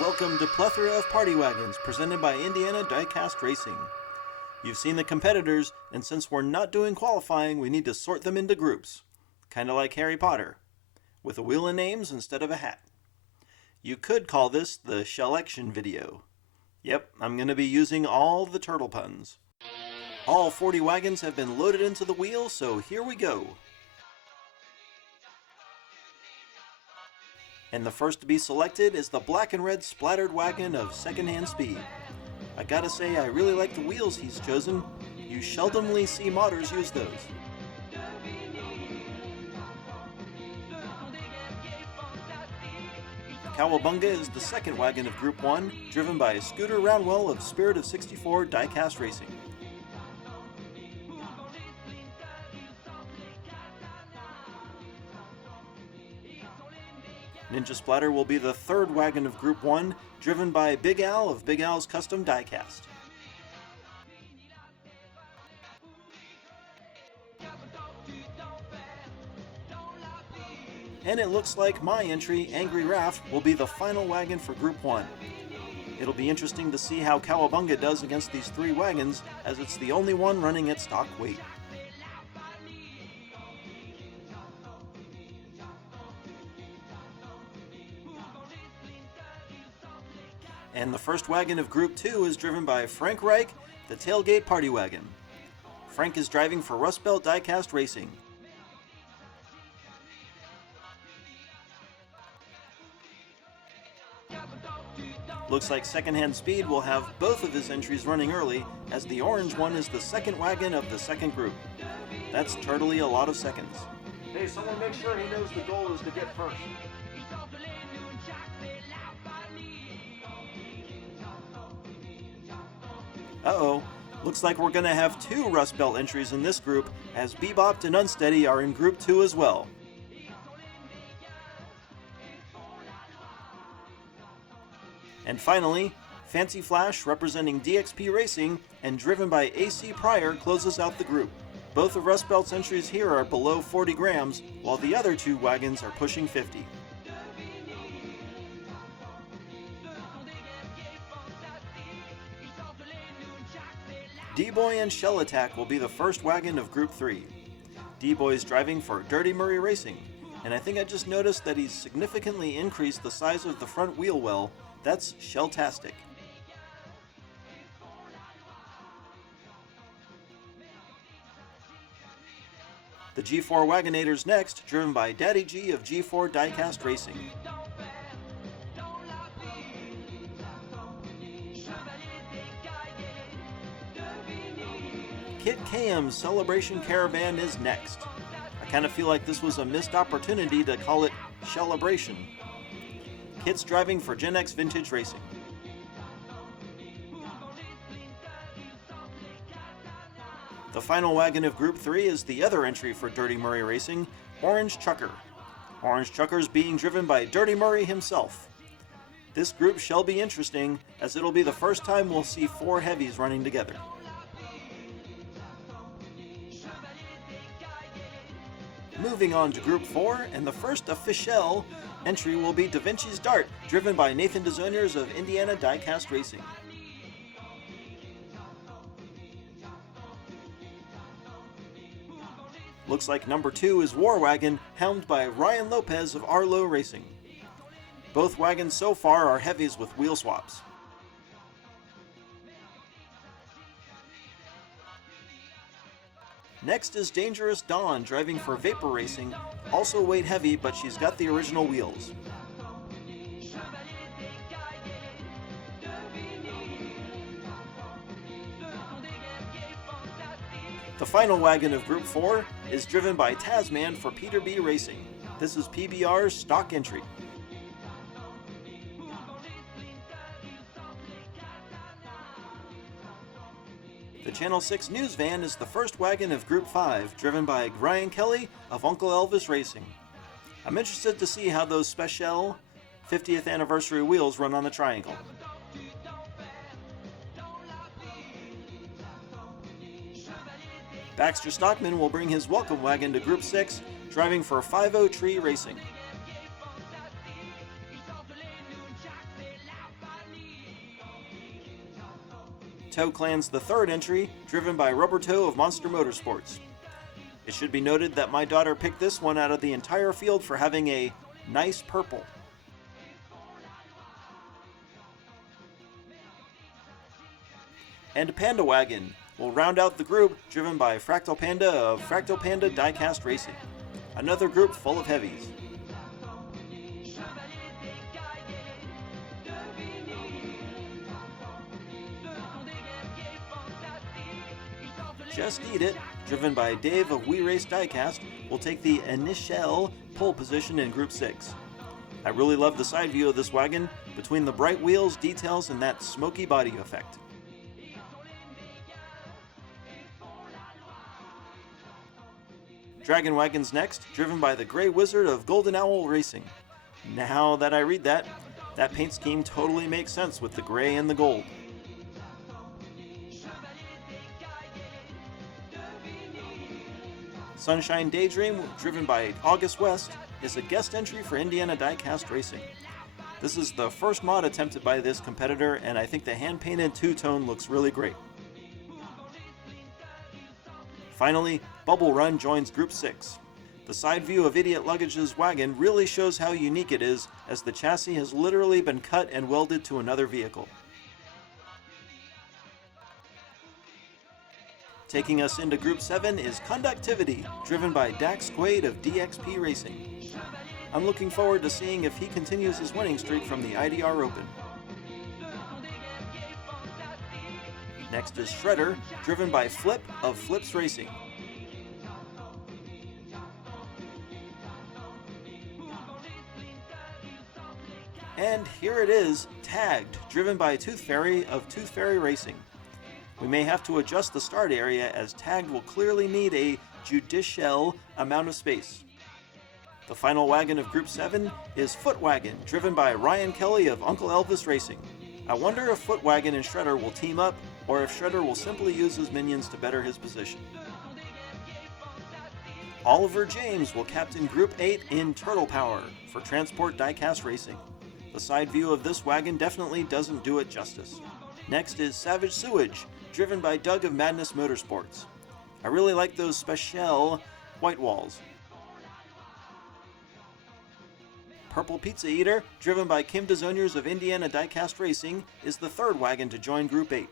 Welcome to Plethora of Party Wagons, presented by Indiana Diecast Racing. You've seen the competitors, and since we're not doing qualifying, we need to sort them into groups. Kinda like Harry Potter, with a wheel of names instead of a hat. You could call this the Shellection video. Yep, I'm going to be using all the turtle puns. All 40 wagons have been loaded into the wheel, so here we go. And the first to be selected is the black and red splattered wagon of secondhand speed. I gotta say, I really like the wheels he's chosen. You seldomly see modders use those. Cowabunga is the second wagon of Group 1, driven by Scooter Roundwell of Spirit of 64 Diecast Racing. Ninja Splatter will be the third wagon of Group 1, driven by Big Al of Big Al's Custom Diecast. And it looks like my entry, Angry Raft, will be the final wagon for Group 1. It'll be interesting to see how Cowabunga does against these three wagons, as it's the only one running at stock weight. And the first wagon of Group 2 is driven by Frank Reich, the Tailgate Party Wagon. Frank is driving for Rust Belt Diecast Racing. Looks like Secondhand Speed will have both of his entries running early, as the orange one is the second wagon of the second group. That's totally a lot of seconds. Hey, someone make sure he knows the goal is to get first. Uh-oh, looks like we're gonna have two Rust Belt entries in this group, as Bebop and Unsteady are in Group 2 as well. And finally, Fancy Flash, representing DXP Racing and driven by AC Pryor, closes out the group. Both of Rust Belt's entries here are below 40 grams, while the other two wagons are pushing 50. D-Boy and Shell Attack will be the first wagon of Group 3. D-Boy's driving for Dirty Murray Racing, and I think I just noticed that he's significantly increased the size of the front wheel well. That's Shelltastic. The G4 Wagonator's next, driven by Daddy G of G4 Diecast Racing. Kit KM's Celebration Caravan is next. I kind of feel like this was a missed opportunity to call it Shellebration. Kit's driving for Gen X Vintage Racing. The final wagon of Group 3 is the other entry for Dirty Murray Racing, Orange Trucker. Orange Trucker's being driven by Dirty Murray himself. This group shall be interesting, as it'll be the first time we'll see four heavies running together. Moving on to Group 4, and the first official entry will be Da Vinci's Dart, driven by Nathan Dezoniers of Indiana Diecast Racing. Looks like number 2 is War Wagon, helmed by Ryan Lopez of Arlo Racing. Both wagons so far are heavies with wheel swaps. Next is Dangerous Dawn, driving for Vapor Racing, also weight heavy, but she's got the original wheels. The final wagon of Group 4 is driven by Tasman for Peter B Racing. This is PBR's stock entry. The Channel 6 News Van is the first wagon of Group 5, driven by Ryan Kelly of Uncle Elvis Racing. I'm interested to see how those special 50th anniversary wheels run on the triangle. Baxter Stockman will bring his welcome wagon to Group 6, driving for 50 Tree Racing. Toe Clan's the third entry, driven by Rubber Toe of Monster Motorsports. It should be noted that my daughter picked this one out of the entire field for having a nice purple. And Panda Wagon will round out the group, driven by Fractal Panda of Fractal Panda Diecast Racing. Another group full of heavies. Just Eat It, driven by Dave of We Race Diecast, will take the initial pole position in Group 6. I really love the side view of this wagon, between the bright wheels, details, and that smoky body effect. Dragon Wagon's next, driven by the Grey Wizard of Golden Owl Racing. Now that I read that paint scheme totally makes sense with the gray and the gold. Sunshine Daydream, driven by August West, is a guest entry for Indiana Diecast Racing. This is the first mod attempted by this competitor, and I think the hand-painted two-tone looks really great. Finally, Bubble Run joins Group 6. The side view of Idiot Luggage's wagon really shows how unique it is, as the chassis has literally been cut and welded to another vehicle. Taking us into Group 7 is Conductivity, driven by Dax Quaid of DXP Racing. I'm looking forward to seeing if he continues his winning streak from the IDR Open. Next is Shredder, driven by Flip of Flips Racing. And here it is, Tagged, driven by Tooth Fairy of Tooth Fairy Racing. We may have to adjust the start area, as Tagged will clearly need a judicial amount of space. The final wagon of Group 7 is Foot Wagon, driven by Ryan Kelly of Uncle Elvis Racing. I wonder if Foot Wagon and Shredder will team up, or if Shredder will simply use his minions to better his position. Oliver James will captain Group 8 in Turtle Power for Transport Diecast Racing. The side view of this wagon definitely doesn't do it justice. Next is Savage Sewage, driven by Doug of Madness Motorsports. I really like those special white walls. Purple Pizza Eater, driven by Kim DeZoniers of Indiana Diecast Racing, is the third wagon to join Group 8.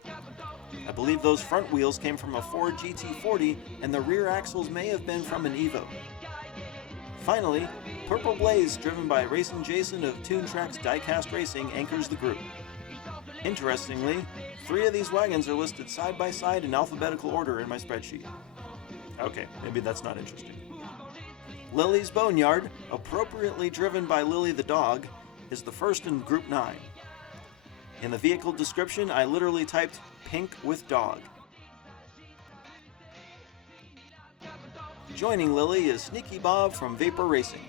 I believe those front wheels came from a Ford GT40, and the rear axles may have been from an Evo. Finally, Purple Blaze, driven by Racing Jason of Toon Tracks Diecast Racing, anchors the group. Interestingly, 3 of these wagons are listed side by side in alphabetical order in my spreadsheet. Okay, maybe that's not interesting. Lily's Boneyard, appropriately driven by Lily the dog, is the first in Group 9. In the vehicle description, I literally typed pink with dog. Joining Lily is Sneaky Bob from Vapor Racing.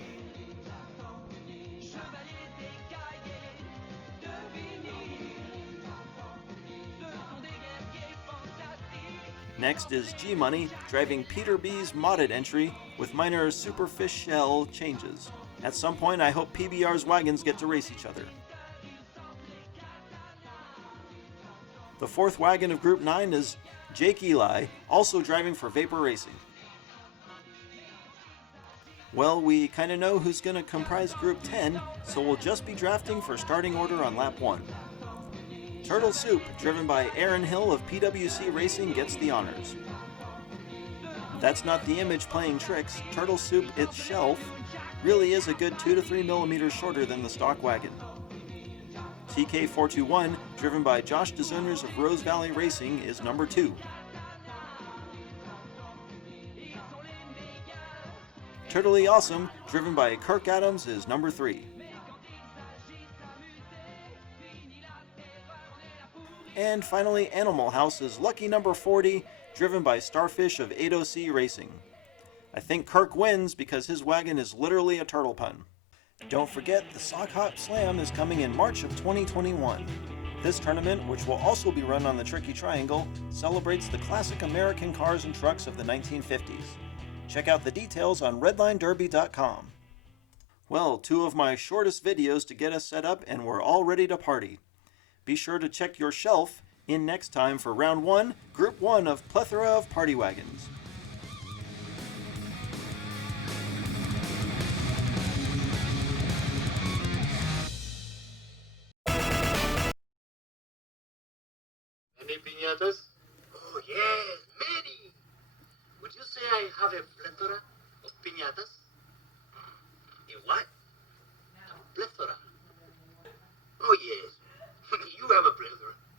Next is G-Money, driving Peter B's modded entry with minor superficial changes. At some point, I hope PBR's wagons get to race each other. The fourth wagon of Group 9 is Jake Eli, also driving for Vapor Racing. Well, we kinda know who's gonna comprise Group 10, so we'll just be drafting for starting order on lap 1. Turtle Soup, driven by Aaron Hill of PWC Racing, gets the honors. That's not the image playing tricks. Turtle Soup itself really is a good 2 to 3 millimeters shorter than the stock wagon. TK421, driven by Josh DeZoniers of Rose Valley Racing, is number 2. Turtley Awesome, driven by Kirk Adams, is number 3. And finally, Animal House is lucky number 40, driven by Starfish of 8OC Racing. I think Kirk wins because his wagon is literally a turtle pun. Don't forget, the Sock Hop Slam is coming in March of 2021. This tournament, which will also be run on the Tricky Triangle, celebrates the classic American cars and trucks of the 1950s. Check out the details on redlinederby.com. Well, 2 of my shortest videos to get us set up, and we're all ready to party. Be sure to check your shelf In next time for Round 1, Group 1 of Plethora of Party Wagons. Many piñatas? Oh, yes, many. Would you say I have a plethora of piñatas? A what? A plethora. Oh, yes.